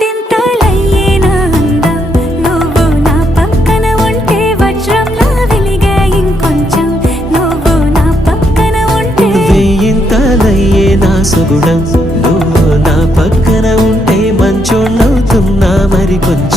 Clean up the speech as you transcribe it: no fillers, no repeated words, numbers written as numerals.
వందింతలయ్యేనా అందం నువ్వు నా పక్కన ఉంటే వజ్రంలా వెలిగే ఇంకొంచెం నువ్వు నా పక్కన ఉంటే వేయింతలయ్యేనా సుగుణం నువ్వు నా పక్కన ఉంటే మంచోళ్ళవుతున్నా మరి కొంచెం